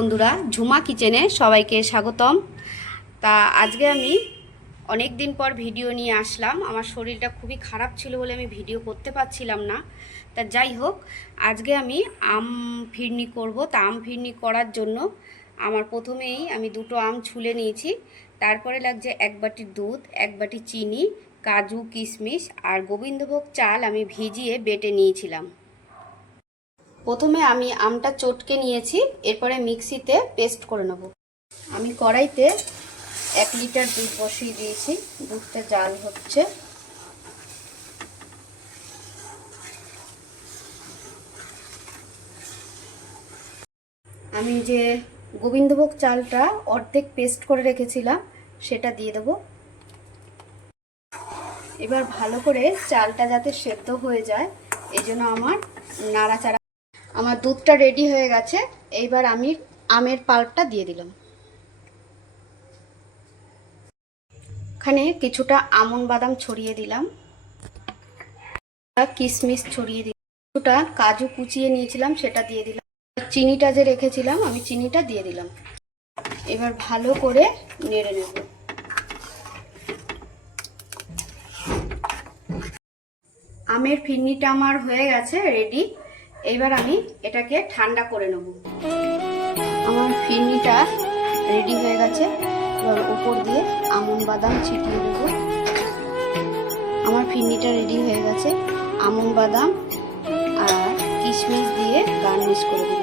বন্ধুরা, ঝুমা কিচেনে সবাইকে স্বাগতম। তা আজকে আমি অনেক দিন পর ভিডিও নিয়ে আসলাম। আমার শরীরটা খুবই খারাপ ছিল বলে আমি ভিডিও করতে পারছিলাম না। তা যাই হোক, আজকে আমি আম ফিরনি করব। তা আম ফিরনি করার জন্য আমার প্রথমেই আমি দুটো আম ছুলে নিয়েছি। তারপরে লাগছে 1 বাটি দুধ, 1 বাটি চিনি, কাজু, কিশমিশ আর গোবিন্দভোগ চাল আমি ভিজিয়ে বেটে নিয়েছিলাম। প্রথমে আমি আমটা চটকে নিয়েছি, এরপরে মিক্সিতে পেস্ট করে নেব। আমি কড়াইতে 1 লিটার দুধ বসিয়ে দিয়েছি, দুধটা জাল হচ্ছে। আমি যে গোবিন্দভোগ চালটা অর্ধেক পেস্ট করে রেখেছিলাম সেটা দিয়ে দেব। এবার ভালো করে চালটা যাতে সেদ্ধ হয়ে যায় এই জন্য আমার নাড়াচাড়া। আমার দুধটা রেডি হয়ে গেছে। এইবার আমি আমের পাল্পটা দিয়ে দিলাম। এখানে কিছুটা আমন্ড বাদাম ছড়িয়ে দিলাম, কিশমিশ ছড়িয়ে দিলাম, কিছুটা কাজু কুচিয়ে নিয়েছিলাম সেটা দিয়ে দিলাম, চিনিটা যে রেখেছিলাম আমি চিনিটা দিয়ে দিলাম। এবার ভালো করে নেড়ে নেব। আমের ফিরনিটা আমার হয়ে গেছে রেডি। এইবার আমি এটাকে ঠান্ডা করে নেব। আমার ফিরনিটা রেডি হয়ে গেছে। এবার উপর দিয়ে আমন্ড বাদাম ছিটিয়ে দেব। আমার ফিরনিটা রেডি হয়ে গেছে। আমন্ড বাদাম আর কিশমিশ দিয়ে গার্নিশ করে দেব।